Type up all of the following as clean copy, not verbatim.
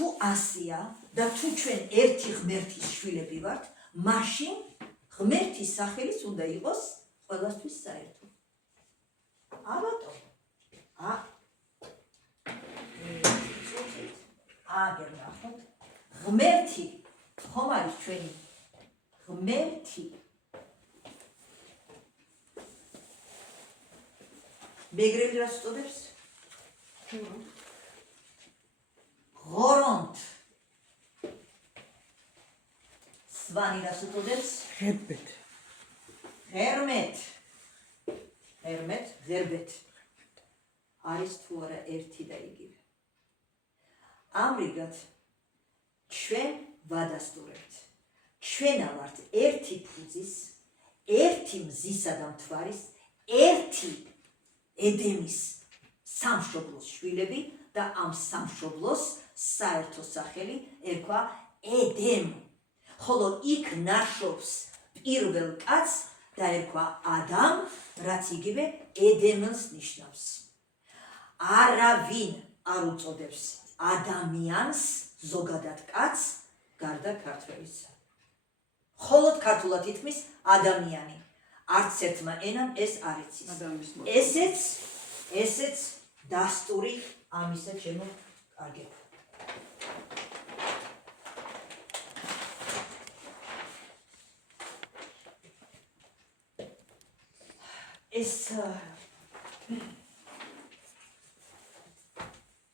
თუ ასია და თუ ჩვენ ერთი ღმერთის შვილები ვართ, მაშინ ღმერთის სახელიც უნდა იყოს ყველასთვის საერთო. აბატო. აგერ ნახოთ. ღმერთი ხომ არის ჩვენი ღმერთი. მეგრელი რას უწოდებს? ღორონთ. სვანი რას უწოდებს? ღერბეთ. ღერმეთ. ღერბეთ. არის თუ არა ერთი და იგივე. ამრიგად ჩვენ ვადასტურებთ. ჩვენა ვართ ერთი ფუძის, ერთი მზისა და მთვარის, ერთი ედემის სამშობლოს შვილები და ამ სამშობლოს საერთო სახელი ერქვა ედემ. ხოლო იქ ნაშობს პირველ კაცს დაერქვა ადამ, რაც იგივე ედემს ნიშნავს. არავინ არ უწოდებს ადამიანს ზოგადად კაცს გარდა ქართველისა. მხოლოდ ქართულად ითქმის ადამიანი. არც ერთმა ენამ ეს არ იცის. ესეც დასტური ამისა ჩემო კარგებო.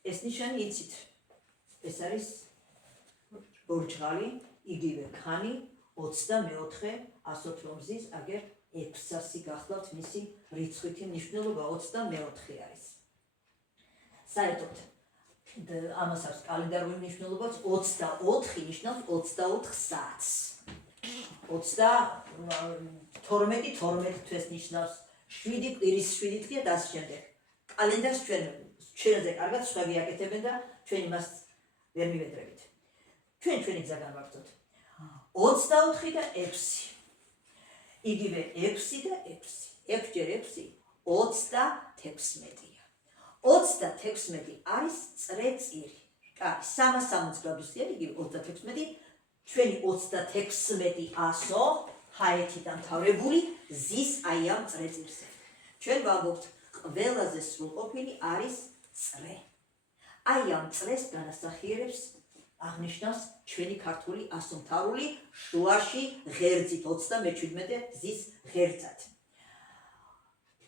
ეს ნიშანი იცით. ეს არის ბორჯღალი, იგივე ქანი 24 ასოთლო მზის, აგერ 600 გახლავთ მისი რიცხვითი მნიშვნელობა 24 არის. საერთოდ ამას აქვს კალენდარული მნიშვნელობაც 24 ნიშნავს 24 საათს. 12 თვეს ნიშნავს 7 კვირის 7 დღე და ასე შემდეგ. კალენდარს ჩვენზე კარგად სხვები აკეთებენ და ჩვენ იმას ვერ მივედრებით. ჩვენი გზა განვაგრძოთ. 24 და 6. იგივე 6 და 6. 6 ჯერ 6 36-ია. 36 არის წრეწირი. კაი, 360 გრადუსია, იგივე 36. ჩვენი 36 ასო ჰაეთიდან თავრებული ზის აი ამ წრეწირზე. ჩვენ ვამბობთ, ყველაზე სრულყოფილი არის წრე. აი ამ წრეს განასახიერებს აღნიშნავს ჩვენი ქართული ასომთავრული შუაში ღერძით 27 ზის ღერძად.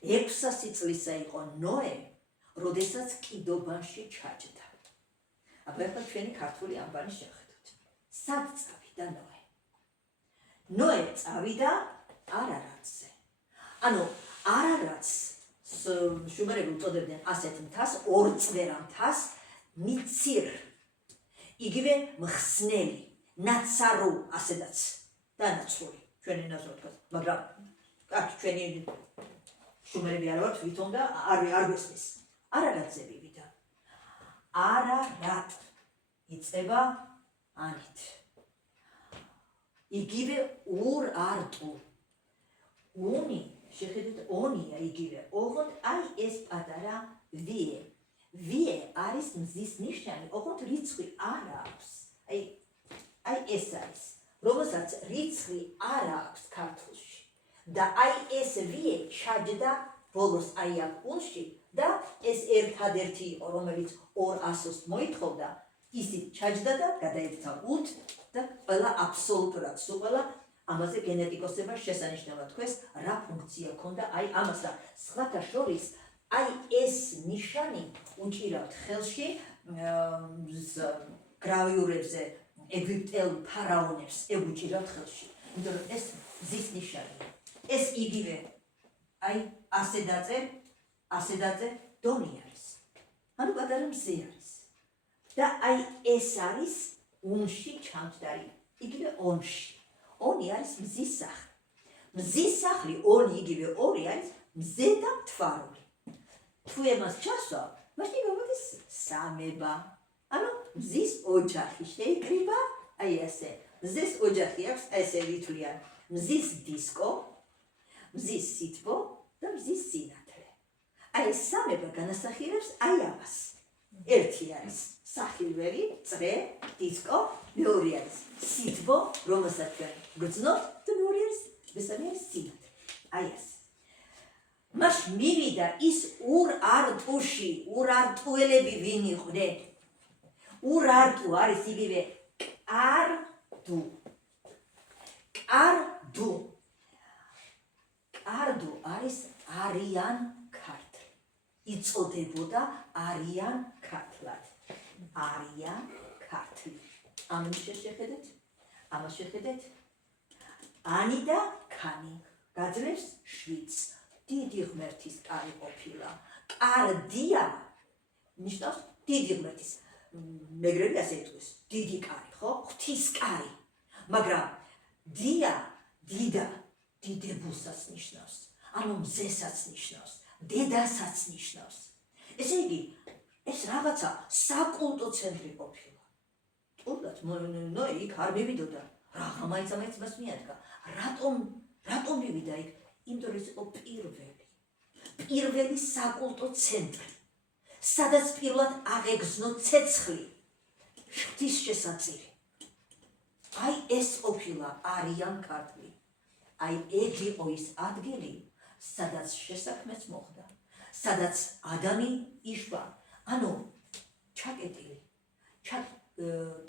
600 წლისა იყო ნოე, როდესაც კიდობანში ჩაჯდა. აბა ახლა ჩვენი ქართული ამბანი შევხედოთ. სად წავიდა ნოე? ნოე წავიდა არარატზე. ანუ არარატს შუმერები უწოდებდნენ ასეთ მთას, ორწვერა მთას, მიცირ. იგივე მხსნელი, ნაცარუ, ასედაც დანაცვლი. ჩვენი ენაზე ვთქვათ, მაგრამ კარგი, ჩვენი შუმერები არ ვართ, ვითომ და არ გვესმის. არარატზე ვივიდა. არარატ იწყება ანით. იგივე ურარტუ. უნი, შეხედეთ, ონია იგივე. ოღონდ აი ეს პატარა ვიე. ვიე არის მზის ნიშანი, ოღონდ რიცხვი არ აქვს. აი ეს არის, რომელსაც რიცხვი არ აქვს ქართულში. და აი ეს ვიე ჩაჯდა ბოლოს აი ამ პუნქტში და ეს ერთადერთი იყო, რომელიც 200-ს მოითხოვდა, ისიც ჩაჯდა და გადაიქცა 5 და ყველა აბსოლუტურად სულ ყველა ამაზე გენეტიკოსებმა შესანიშნავად თქვეს, რა ფუნქცია ჰქონდა აი ამას და სხვათა შორის აი ეს ნიშანი უჭირავთ ხელში გრავიურებზე ეგვიპტელ ფარაონებს ეუჭირავთ ხელში. იმიტომ რომ ეს მზის ნიშანია. ეს იგივე აი ასედაძე დონი არის. ანუ პატარა მზე არის. და აი ეს არის უნში ჩამჯდარი. იგივე ონში. ონი არის მზის სახლი. მზის სახლი ონი იგივე 2 არის მზე და მთვარული. თუ ემას ჩასვა, მაშინ გამოდის სამება. ანუ მზის ოჯახი შეიკრიბა, აი ასე. მზის ოჯახი აქვს, ესე ვითვლიან, მზის დისკო, მზის სითბო და მზის სინათლე. აი ეს სამება განასახიერებს აი ამას. ერთი არის სახილველი, წრე, დისკო, მეორე არის სითბო, რომელსაც ჩვენ გრძნობთ და მეორე არის მესამე არის სინათლე. აი ასე. მას მივიდა ის ურარტუში, ურარტუელები ვინ იყვნენ? ურარტუ არის იგივე კარდუ. კარდუ. კარდუ არის არიან ქართლი. იწოდებოდა არიან ქართლად. არიან ქართლი. ამის შეხედეთ? ამას შეხედეთ? ანი და ქანი გაძლევს შვიდს. დიდი ღმერთის კარი ყოფილა. კარდია ნიშნავს დიდი ღმერთის. მეგრები ასე იტყვის, დიდი კარი, ხო? ღვთის კარი. მაგრამ დია, დიდა, დიდებულსაც ნიშნავს. ანუ მზესაც ნიშნავს, დედასაც ნიშნავს. ესე იგი, ეს რაღაცა საკულტო ცენტრი ყოფილა. თუნდაც იქ არ მივიდოდა. რაღა მაინც მას მიადგა. რატომ მივიდა იქ? იმიტომ რომ ის იყო პირველი საკულტო ცენტრი. სადაც პირველად აღეგზნო ცეცხლი, ღვთის შესაწირი. აი ეს ყოფილა არიან ქართლი. აი ეგ იყო ის ადგილი, სადაც შესაქმეც მოხდა, სადაც ადამი იშვა. ანუ ჩაკეტილი,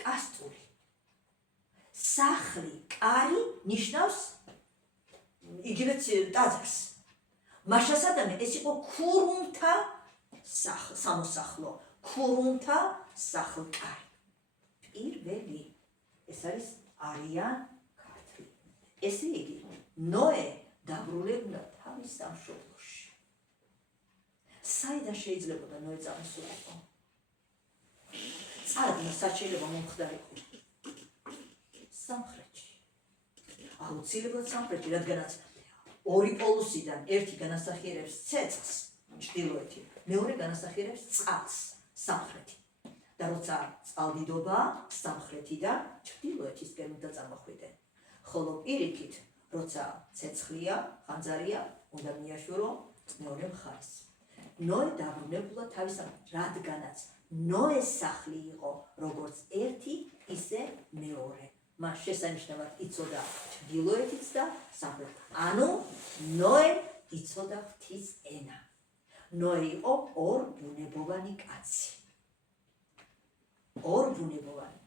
კასტური. სახლი, კარი ნიშნავს იგივე ტაძარს. მაშასადამე ეს იყო ქურუმთა სამოსახლო, ქურუმთა სახლკარი. პირველი ეს არის არიან ქართლი. ესე იგი, ნოე დაბრუნებულა თავის სამშობლოში. საიდან შეიძლებოდა ნოე წამოსულიყო? წარდგა საჩელება მომხდარიყო სამხრეთში. აუცილებლად სამხრეთში, რადგანაც ორი პოლუსიდან ერთი განასახიერებს ცეცხლს, ჩრდილოეთი, მეორე განასახიერებს წყალს, სამხრეთი. და როცა წყალდიდობა სამხრეთიდან ჩრდილოეთისკენ უნდა წამოხვიდნენ. ხოლო პირიქით, როცა ცეცხლია, ხანძარია, უნდა მიაშურო მეორე მხარეს. ნოე დაბრუნებულა თავის სამშობლოში, რადგანაც ნოეს სახლი იყო როგორც ერთი, ისე მეორე. მას შესანიშნავად იცოდა ჩრდილოეთიც და სამხრეთი. ანუ ნოე იცოდა ღვთის ენა. ნოე იყო ორბუნებოვანი კაცი. ორბუნებოვანი.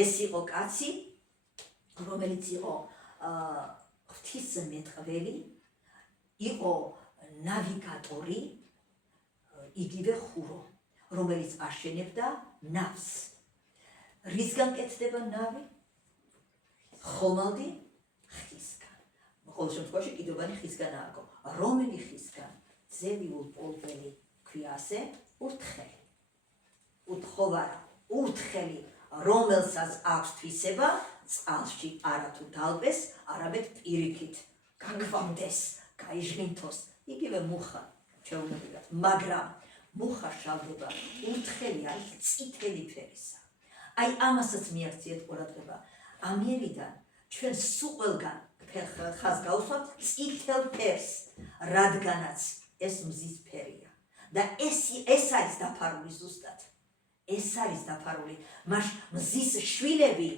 ეს იყო კაცი, რომელიც იყო ღვთის მეტყველი, იყო ნავიგატორი, იგივე ხურო, რომელიც აშენებდა ნავს. რისგან კეთდება ნავი? ხომალდი ხისგან. ყოველ შემთხვევაში კიდობანი ხისგან ააგო. რომელი ხისგან? ძევიულ პოლტელი ქვია ასე, ურთხელი. უთხოვარა, ურთხელი, რომელსაც აქვს თვისება, წყალში არათუ დალპეს, არამედ პირიქით გაქვამდეს, გაიჟღინთოს. იგივე მუხა ჩვეულებრივად, მაგრამ მუხა შალდება, ურთხელი არის წითელი ფერისა. აი ამასაც მიაქციეთ ყურადღება. ამიერიდან ჩვენ სულ ყველგან ხაზს გავუსვამთ წითელ ფერს, რადგანაც ეს მზის ფერია და ეს არის დაფარული ზუსტად. ეს არის დაფარული. მას მზის შვილები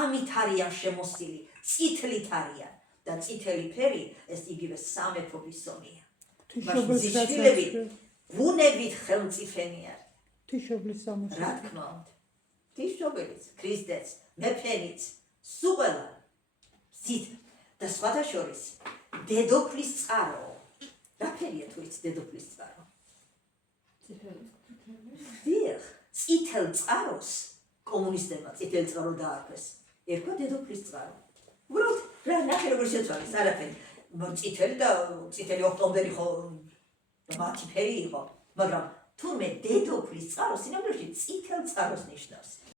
ამით არიან შემოსილი, წითლით არიან და წითელი ფერი ეს იგივე სამეფობის ზომია. მზის შვილები ბუნებით ხელმწიფენი არის. თიშობლის სამოსახლო. რა თქმა უნდა. თიშობელიც, ქრისტეც, მეფენიც, სულ ყველა მზით და სხვათა შორის დედოფლის წყარო. რა ფერია თუ იცი დედოფლის წყარო? დიახ, წითელ წყაროს კომუნისტებმა წითელ წყარო დაარქვეს. ერქვა დედოფლის წყარო. უბრალოდ რა ნახე როგორ შეცვალეს, არაფერი. წითელი და წითელი ოქტომბერი ხო მათი ფერი იყო, მაგრამ თურმე დედოფლის წყარო სინამდვილეში წითელ წყაროს ნიშნავს.